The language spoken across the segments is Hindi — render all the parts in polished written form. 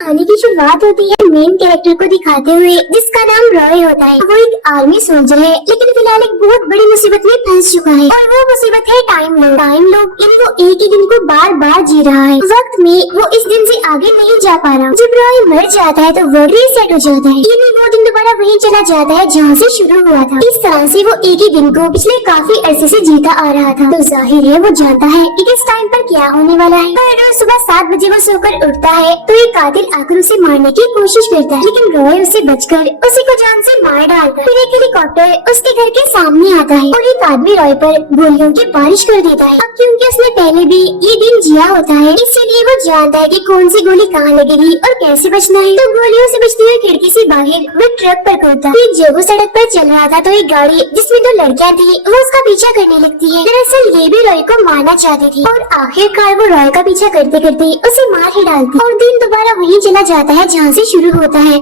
कहानी की शुरुआत होती है मेन कैरेक्टर को दिखाते हुए, जिसका नाम रॉय होता है। वो एक आर्मी सोल्जर है, लेकिन फिलहाल एक बहुत बड़ी मुसीबत में फंस चुका है और वो मुसीबत है टाइम लूप। टाइम लूप यानी वो एक ही दिन को बार बार जी रहा है। वक्त में वो इस दिन से आगे नहीं जा पा रहा। जब रॉय मर जाता है तो वर्ल्ड रीसेट हो जाता है, यानी वो दिन दोबारा वहीं चला जाता है जहाँ से शुरू हुआ था। इस तरह से वो एक ही दिन को पिछले काफी अरसे से जीता आ रहा था। तो जाहिर है वो जानता है कि किस टाइम पर क्या होने वाला है। पर रोज सुबह 7 बजे वो सोकर उठता है तो एक कातिल आकर उसे मारने की कोशिश करता है, लेकिन रॉय उससे बचकर उसी को जान से मार डालता है। फिर एक हेलीकॉप्टर उसके घर के सामने आता है और एक आदमी रॉय पर गोलियों की बारिश कर देता है। अब क्योंकि उसने पहले भी ये दिन जिया होता है, इसलिए वो जानता है कि कौन सी गोली कहाँ लगेगी और कैसे बचना है। तो गोलियों से बचते हुए खिड़की से बाहर वो ट्रक पर कूदता है। जब वो सड़क पर चल रहा था तो एक गाड़ी जिसमें 2 लड़कियां थी वो उसका पीछा करने लगती है। दरअसल ये भी रॉय को मारना चाहती थी और आखिरकार वो रॉय का पीछा करते करते उसे मार ही डालती और दिन दोबारा वहीं चला जाता है जहाँ से शुरू होता है।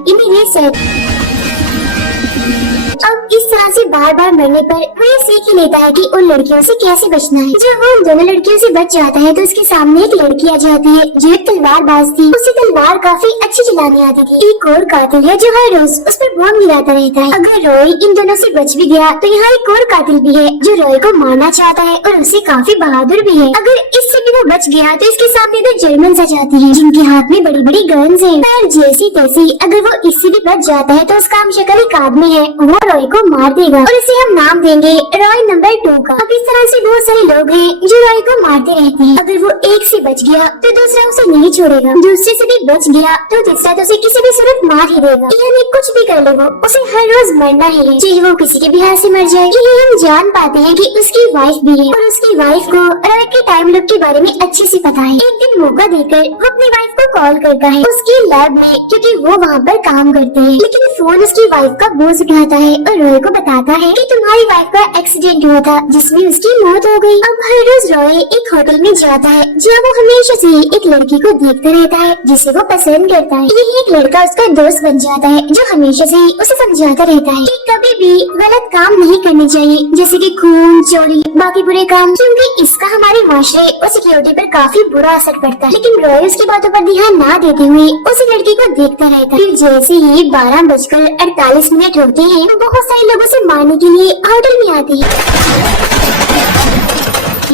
अब इस तरह से बार बार मरने पर वो ये सीख ही लेता है कि उन लड़कियों से कैसे बचना है। जब वो उन दोनों लड़कियों से बच जाता है तो उसके सामने एक लड़की आ जाती है जो एक तलवारबाज थी। उसे तलवार काफी अच्छी चलाने आती थी। एक और कातिल है जो हर रोज उस पर बॉम्ब गिराता रहता है। अगर रॉय इन दोनों से बच भी गया तो यहाँ एक और कातिल भी है जो रॉय को मारना चाहता है और उसे काफी बहादुर भी है। अगर इससे भी वो बच गया तो इसके सामने 2 जर्मन आ जाती है जिनके हाथ में बड़ी बड़ी गन्स है। पर जैसी तैसी अगर वो इससे भी बच जाता है तो उसका हम शक्ल एक आदमी है, वो रॉय को मार देगा और इसे हम नाम देंगे रॉय नंबर 2 का। अब इस तरह से बहुत सारे लोग हैं जो रॉय को मारते रहते हैं। अगर वो एक से बच गया तो दूसरा उसे नहीं छोड़ेगा, दूसरे से भी बच गया तो तीसरा तो उसे किसी भी सूरत मार ही देगा। यानी कुछ भी कर ले वो उसे हर रोज मरना ही है, चाहे वो किसी के भी हाथ से मर जाए। ये हम जान पाते हैं कि उसकी वाइफ भी है और उसकी वाइफ को रॉय के टाइम लूप के बारे में अच्छे से पता है। एक दिन मौका देकर वो अपनी वाइफ को कॉल करता है उसकी लैब में, क्योंकि वो वहाँ पर काम करते हैं। लेकिन फोन उसकी वाइफ का बॉस उठाता है और रॉय को बताता है कि तुम्हारी वाइफ का एक्सीडेंट हुआ था जिसमें उसकी मौत हो गई। अब हर रोज रॉय एक होटल में जाता है जहाँ वो हमेशा से एक लड़की को देखता रहता है जिसे वो पसंद करता है। यही एक लड़का उसका दोस्त बन जाता है जो हमेशा से उसे समझाता रहता है कि कभी भी गलत काम नहीं करने चाहिए, जैसे कि खून, चोरी, बाकी बुरे काम, क्योंकि इसका हमारे माशरे और सिक्योरिटी पर काफी बुरा असर पड़ता है। लेकिन रॉय उसकी बातों पर ध्यान न देते हुए उस लड़की को देखता रहता है। फिर जैसे ही 12:48 होते हैं बहुत सारे लोग उसे मारने के लिए होटल में आते हैं।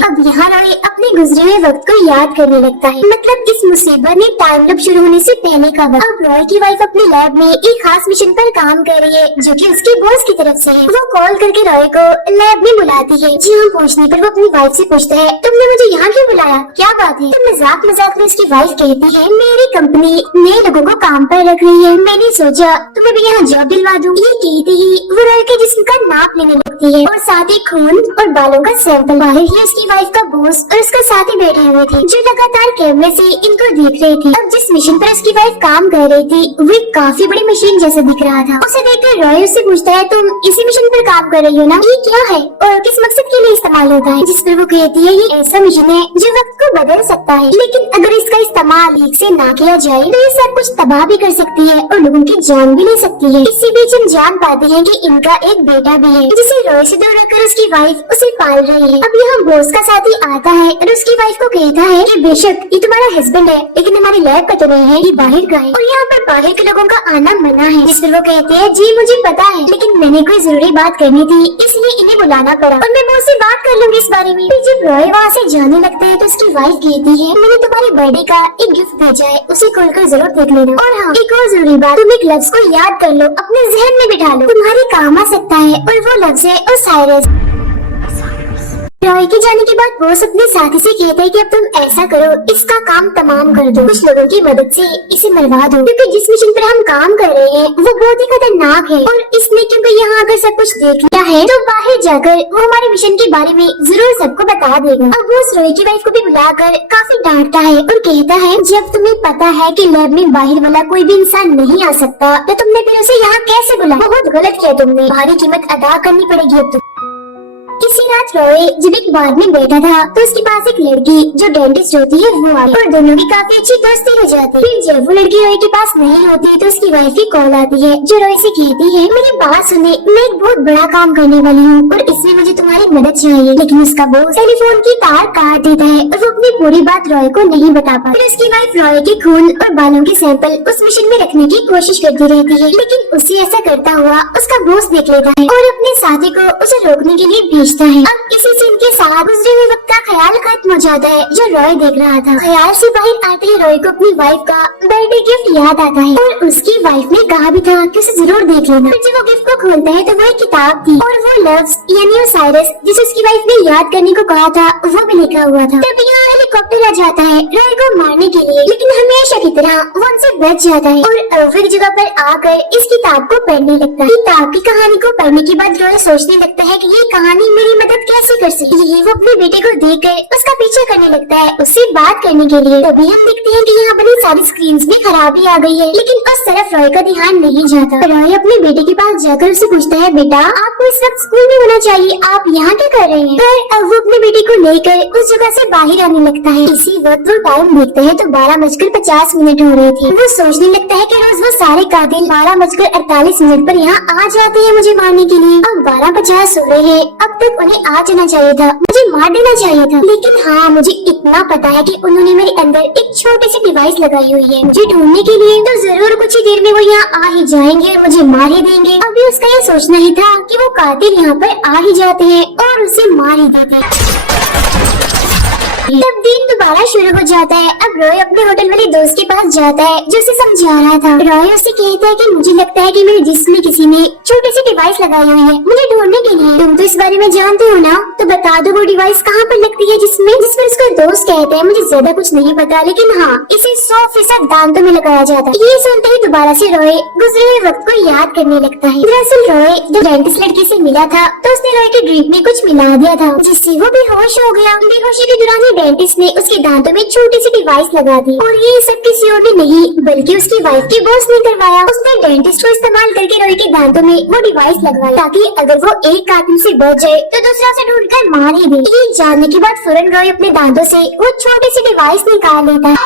अब यहाँ रॉय अपने गुजरे हुए वक्त को याद करने लगता है, मतलब इस मुसीबत में टाइम लूप शुरू होने से पहले का वक्त। अब रॉय की वाइफ अपनी लैब में एक खास मिशन पर काम कर रही है जो कि उसके बॉस की तरफ से है। वो कॉल करके रॉय को लैब में बुलाती है। जहाँ पहुँचने पर वो अपनी वाइफ से पूछता है तुमने मुझे यहाँ क्यों बुलाया, क्या बात है? तो मजाक मजाक में उसकी वाइफ कहती है मेरी कंपनी नए लोगों को काम पर रख रही है, मैंने सोचा तुम्हें भी यहाँ जॉब दिलवा दूँ। ये कहते ही वो रॉय के जिस्म का नाप लेने लगती है और साथ ही खून और बालों का सैंपल। बाहर ही उसकी वाइफ का बॉस और उसका साथी बैठे हुए थे जो लगातार कैमरे से इनको देख रहे थे। अब जिस मिशन पर उसकी वाइफ काम कर रही थी वो एक काफी बड़ी मशीन जैसा दिख रहा था। उसे देखकर रॉय उससे पूछता है तुम इसी मिशन पर काम कर रही हो ना, ये क्या है और किस मकसद के लिए इस्तेमाल होता है? जिस पर वो कहती है ये ऐसा मिशन है जो वक्त को बदल सकता है, लेकिन अगर इसका इस्तेमाल ठीक से ना किया जाए तो ये सब कुछ तबाह भी कर सकती है और लोगों की जान भी ले सकती है। इसी बीच हम जान पाते हैं कि इनका एक बेटा भी है जिसे रॉय से दूर रखकर उसकी वाइफ उसे पाल रही है। अब यहाँ बॉस का साथी आता है और उसकी वाइफ को कहता है कि बेशक ये तुम्हारा हस्बैंड है लेकिन हमारी लैब का तो नहीं है, ये बाहर का है और यहाँ पर बाहर के लोगों का आना मना है। जिस पर वो कहते हैं जी मुझे पता है, लेकिन मैंने कोई जरूरी बात करनी थी इसलिए इन्हें बुलाना पड़ा और मैं बॉस से बात कर लूंगी इस बारे में। फिर जब रॉय वहाँ से जाने लगते हैं तो उसकी वाइफ कहती है मैंने तुम्हारे बर्थडे का एक गिफ्ट भेजा है, उसे खोलकर जरूर देख लेना। और हाँ एक और जरूरी बात, तुम एक लफ्ज को याद कर लो, अपने जहन में बिठा लो, तुम्हारे काम आ सकता है और वो लफ्ज है ओसाइरस। रॉय के जाने के बाद बॉस अपने साथी से कहता है कि अब तुम ऐसा करो, इसका काम तमाम कर दो, कुछ लोगों की मदद से इसे मरवा दो, क्योंकि जिस मिशन पर हम काम कर रहे हैं वो बहुत ही खतरनाक है और इसने क्योंकि यहाँ आकर सब कुछ देख लिया है तो बाहर जाकर वो हमारे मिशन के बारे में जरूर सबको बता देगा। अब बॉस रॉय की वाइफ को भी बुलाकर काफी डांटता है और कहता है जब तुम्हें पता है कि लैब में बाहर वाला कोई भी इंसान नहीं आ सकता तो तुमने फिर उसे यहाँ कैसे बुलाया? बहुत गलत किया तुमने, भारी कीमत अदा करनी पड़ेगी अब। इसी रात रॉय जब एक बार में बैठा था तो उसके पास एक लड़की जो डेंटिस्ट होती है वो आई और दोनों की काफी अच्छी दोस्ती हो जाती है। फिर जब वो लड़की रॉय के पास नहीं होती तो उसकी वाइफ की कॉल आती है जो रॉय से कहती है, मेरी बात सुने, मैं एक बहुत बड़ा काम करने वाली हूँ और इसमें मुझे तुम्हारी मदद चाहिए। लेकिन उसका बॉस टेलीफोन की तार काट देता है और वो अपनी पूरी बात रॉय को नहीं बता पाता। फिर उसकी वाइफ रॉय के खून और बालों के सैंपल उस मशीन में रखने की कोशिश करती रहती है, लेकिन उसे ऐसा करता हुआ उसका बॉस देख लेता है और अपने साथी को उसे रोकने के लिए भेजता है। अब इसी सीन के साथ गुजरे हुए वक्त का ख्याल खत्म हो जाता है जो रॉय देख रहा था। ख्याल से बाहर आते ही रॉय को अपनी वाइफ का बर्थडे गिफ्ट याद आता है और उसकी वाइफ ने कहा भी था कि उसे जरूर देख लेना। फिर जब वो गिफ्ट को खोलता है तो वो एक किताब थी और वो लव्स यानी ओसाइरस जिसे उसकी वाइफ ने याद करने को कहा था वो भी लिखा हुआ था। तब यहाँ हेलीकॉप्टर आ जाता है रॉय को मारने के लिए, लेकिन हमेशा की तरह वो उनसे बच जाता है और एक जगह पर आकर इस किताब को पढ़ने लगता है। किताब की कहानी को पढ़ने के बाद रॉय सोचने लगता है कि ये कहानी मेरी मदद कैसे कर सकती है। वो अपने बेटे को देखकर उसका पीछा करने लगता है उससे बात करने के लिए। तभी हम देखते हैं कि यहाँ बड़ी सारी स्क्रीन्स में खराबी आ गई है, लेकिन उस तरफ रॉय का ध्यान नहीं जाता। रॉय अपने बेटे के पास जाकर उससे पूछता है, बेटा आपको इस वक्त स्कूल में होना चाहिए, आप यहाँ क्या कर रहे हैं? फिर वो अपने बेटे को लेकर उस जगह से बाहर आने लगता है। इसी वक्त वो टाइम देखते हैं तो 12:50 हो रही थी। वो सोचने लगता है कि रोज वो सारे कातिल 12:48 पर यहाँ आ जाते हैं मुझे मारने के लिए। अब 12:50 हो रहे हैं, अब तक उन्हें आ जाना चाहिए था, मुझे मार देना चाहिए था। लेकिन हाँ, मुझे इतना पता है कि उन्होंने मेरे अंदर एक छोटी सी डिवाइस लगाई हुई है मुझे ढूंढने के लिए, तो जरूर कुछ ही देर में वो यहाँ आ ही जाएंगे और मुझे मार ही देंगे। अभी उसका ये सोचना ही था कि वो कातिल यहाँ पर आ ही जाते हैं और उसे मार ही देते हैं। तब दिन दोबारा शुरू हो जाता है। अब रॉय अपने होटल वाले दोस्त के पास जाता है जो उसे समझा रहा था। रॉय उससे कहता है कि मुझे लगता है कि मेरे जिस्म में किसी ने छोटी सी डिवाइस लगाई हुई है मुझे ढूंढने के लिए। तुम तो इस बारे में जानते हो ना, तो बता दो वो डिवाइस कहाँ पर लगती है जिसमें उसका दोस्त कहता है, मुझे ज्यादा कुछ नहीं पता, लेकिन हाँ इसे 100% दांतों में लगाया जाता है। ये सुनते ही दोबारा से रॉय गुजरे हुए वक्त को याद करने लगता है। दरअसल रॉय जब डेंटिस्ट लड़की से मिला था तो उसने रॉय के ड्रिंक में कुछ मिला दिया था जिससे वो बेहोश हो गया। बेहोशी के दौरान डेंटिस्ट ने उसके दांतों में छोटी सी डिवाइस लगा दी और ये सब किसी और ने नहीं बल्कि उसकी वाइफ के बॉस ने करवाया। उसने डेंटिस्ट को इस्तेमाल करके रॉय के दांतों में वो डिवाइस लगवाई ताकि अगर वो एक कातिल से बच जाए तो दूसरा उसे ढूंढकर मार ही दे। ये जानने के बाद फौरन रॉय अपने दांतों से वो छोटी सी डिवाइस निकाल लेता है।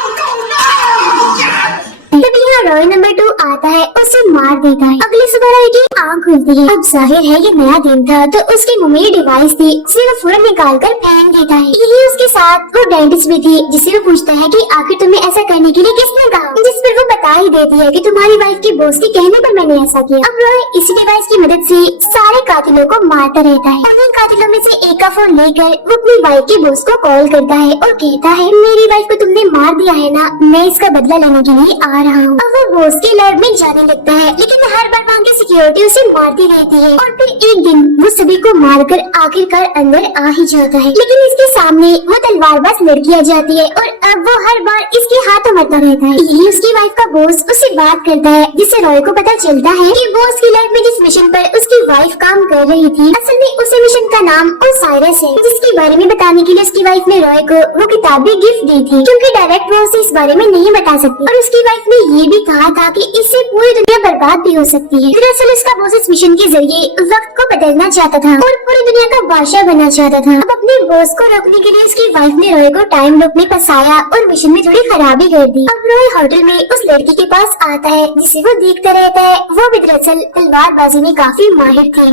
तब यहाँ रॉय नंबर 2 आता है उसे मार देता है। अगली सुबह रॉय की आँख खुलती है। अब जाहिर है ये नया दिन था तो उसके मुंह में ये डिवाइस थी जिसे वो फौरन निकाल कर फेंक देता है। यही उसके साथ वो डेंटिस्ट भी थी जिसे वो पूछता है कि आखिर तुम्हें ऐसा करने के लिए किसने कहा, जिस पर वो बता ही देती है कि तुम्हारी वाइफ के बॉस के कहने पर मैंने ऐसा किया। अब रॉय इसी डिवाइस की मदद से सारे कातिलों को मारता रहता है और उन कातिलों में से एक का फोन लेकर वो अपनी वाइफ के बॉस को कॉल करता है और कहता है, मेरी वाइफ को तुमने मार दिया है ना, मैं इसका बदला लेने के लिए आ रहा हूँ। अब वो बॉस के लैब में जाने लगता है, लेकिन हर बार वहाँ की सिक्योरिटी उसे मारती रहती है और फिर एक दिन वो सभी को मारकर आखिरकार अंदर आ ही जाता है। लेकिन इसके सामने वो तलवारबाज लड़की आ जाती है और अब वो हर बार इसके हाथों मरता रहता है। यही उसकी वाइफ का बॉस उससे बात करता है जिससे रॉय को पता चलता है कि बॉस की लैब में जिस मिशन पर उसकी वाइफ काम कर रही थी असल में उस मिशन का नाम ओसाइरस है, जिसके बारे में बताने के लिए उसकी वाइफ ने रॉय को वो किताब भी गिफ्ट दी थी क्योंकि डायरेक्ट वो उसे इस बारे में नहीं बता सकती और उसकी वाइफ ने ये भी कहा था कि इससे पूरी दुनिया बर्बाद भी हो सकती है। दरअसल उसका बॉस इस मिशन के जरिए वक्त को बदलना चाहता था और पूरी दुनिया का बादशाह बनना चाहता था। अब अपने बॉस को रोकने के लिए उसकी वाइफ ने रॉय को टाइम लूप में फंसाया और मिशन में थोड़ी खराबी कर दी। अब रॉय होटल में उस लड़की के पास आता है जिसे वो देखता रहता है। वो भी दरअसल तलवारबाजी में काफी माहिर थी।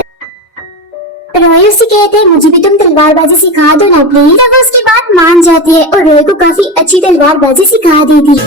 रॉय उससे कहते हैं, मुझे भी तुम तलवारबाजी सिखा दो ना प्लीज। तब उसकी बात मान जाती है और रॉय को काफी अच्छी तलवारबाजी सिखा दी थी।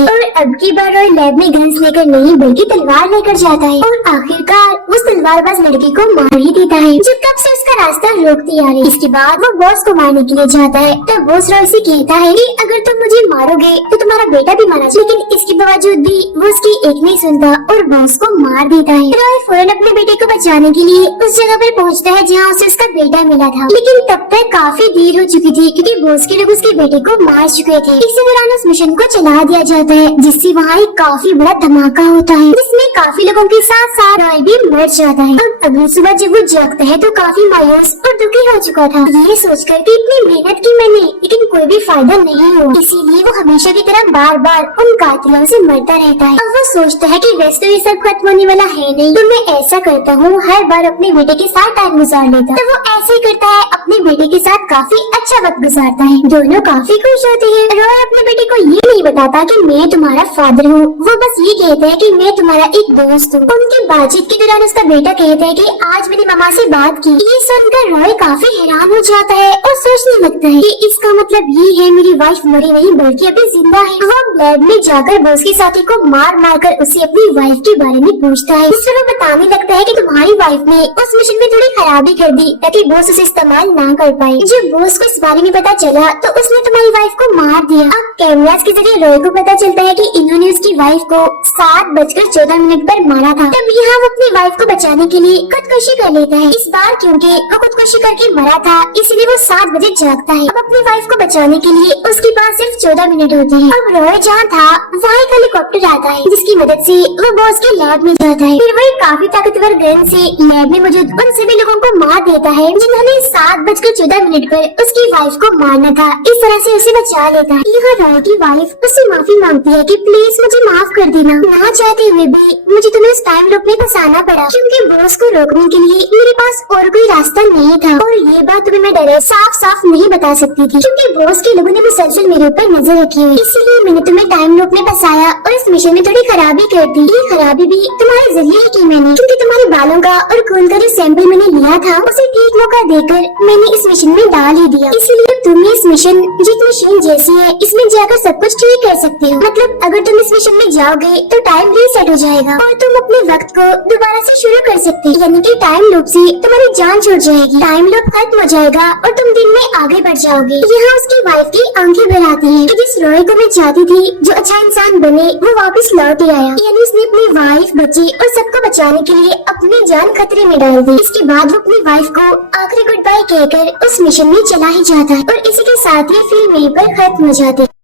और अब की बार रॉय लैब में गन्स लेकर नहीं बल्कि तलवार लेकर जाता है और आखिरकार उस तलवारबाज लड़की को मार ही देता है जो कब से उसका रास्ता रोकती आ रही। इसके बाद वो बॉस को मारने के लिए जाता है तब बॉस रॉय से कहता है कि अगर तुम मुझे मारोगे तो तुम्हारा बेटा भी मारा जाएगा। लेकिन इसके बावजूद भी वो उसकी एक नहीं सुनता और बॉस को मार देता है। रॉय फौरन अपने बेटे को बचाने के लिए उस जगह पर पहुँचता है जहाँ उसे उसका बेटा मिला था, लेकिन तब तक काफी देर हो चुकी थी क्योंकि बॉस के लोग उसके बेटे को मार चुके थे। इसी दौरान उस मिशन को चला दिया जाता जाता है, जिससे वहाँ एक काफी बड़ा धमाका होता है, जिसमें काफी लोगों के साथ साथ रॉय भी मर जाता है। अब अगली सुबह जब वो जागता है तो काफी मायूस और दुखी हो चुका था, ये सोचकर कि इतनी मेहनत की मैंने लेकिन कोई भी फायदा नहीं हुआ, इसीलिए वो हमेशा की तरह बार बार उन कातिलों से मरता रहता है। अब वो सोचता है कि वैसे तो ये सब खत्म होने वाला है नहीं, तो मैं ऐसा करता हूँ, हर बार अपने बेटे के साथ टाइम गुजार लेता। तो वो ऐसे ही करता है, अपने बेटे के साथ काफी अच्छा वक्त गुजारता है, दोनों काफी खुश होते हैं। रॉय अपने बेटे को ये नहीं बताता कि मैं तुम्हारा फादर हूँ, वो बस ये कहता है कि मैं तुम्हारा एक दोस्त हूँ। उनकी बातचीत के दौरान उसका बेटा कहता है कि आज मेरी मामा से बात की। ये सुनकर रॉय काफी हैरान हो जाता है और सोचने लगता है कि इसका मतलब ये है मेरी वाइफ मरी नहीं बल्कि अभी जिंदा है। वो लैब में जाकर बॉस के साथी को मार मार कर उससे अपनी वाइफ के बारे में पूछता है। इससे वो बताने लगता है कि तुम्हारी वाइफ ने उस मिशन में थोड़ी खराबी कर दी ताकि बॉस उसे इस्तेमाल ना कर पाए। जब बॉस को इस बारे में पता चला तो उसने तुम्हारी वाइफ को मार दिया। अब कैमरास के जरिए रॉय को पता चलता है कि इन्होंने उसकी वाइफ को 7:14 पर मारा था। तब यहाँ वो अपनी वाइफ को बचाने के लिए खुदकुशी कर लेता है। इस बार क्योंकि वो खुदकुशी करके मरा था इसलिए वो 7 बजे जागता है। अब अपनी वाइफ को बचाने के लिए उसके पास सिर्फ 14 मिनट होते हैं। अब रॉय जहाँ था वहाँ एक हेलीकॉप्टर आता है, जिसकी मदद से वो बॉस के लैब में जाता है। फिर वो एक काफी ताकतवर गन से लैब में मौजूद उन सभी लोगों को मार देता है जिन्होंने 7:14 पर उसकी वाइफ को मारना था। इस तरह से उसे बचा लेता है। यहाँ रॉय की वाइफ उससे माफी मांगती है कि प्लीज मुझे माफ कर देना, ना चाहते हुए भी मुझे तुम्हें उस टाइम लूप में फंसाना पड़ा क्योंकि बॉस को रोकने के लिए मेरे पास और कोई रास्ता नहीं था। और ये बात तुम्हें मैं डायरेक्ट साफ साफ नहीं बता सकती थी क्योंकि बॉस के लोगों ने मुसलसल मेरे ऊपर नजर रखी हुई, इसीलिए मैंने तुम्हें टाइम लूप में फंसाया और इस मिशन में थोड़ी खराबी कर दी। ये खराबी भी तुम्हारे जरिए ही की मैंने, क्योंकि तुम्हारे बालों का और खून का जो सैंपल मैंने लिया था उसे ठीक मौका देकर मैंने इस मिशन में डाल ही दिया। इसीलिए तुम इस मिशन जीत मशीन जैसी है, इसमें जाकर सब कुछ ठीक कर सकते हो। मतलब अगर तुम इस मिशन में जाओगे तो टाइम रीसेट हो जाएगा और तुम अपने वक्त को दोबारा से शुरू कर सकते हो, यानी कि टाइम लूप से तुम्हारी जान छूट जाएगी, टाइम लूप खत्म हो जाएगा और तुम दिन में आगे बढ़ जाओगे। यहाँ उसकी वाइफ की आंखें भर आती हैं कि जिस रॉय को मैं चाहती थी जो अच्छा इंसान बने वो वापस लौट ही आया, यानी उसने अपनी वाइफ, बच्चे और सबको बचाने के लिए अपनी जान खतरे में डाल दी। इसके बाद वो अपनी वाइफ को आखिरी गुड बाय कहकर उस मिशन में चला ही जाता है और इसी के साथ ही फिल्म यहीं पर खत्म हो जाती है।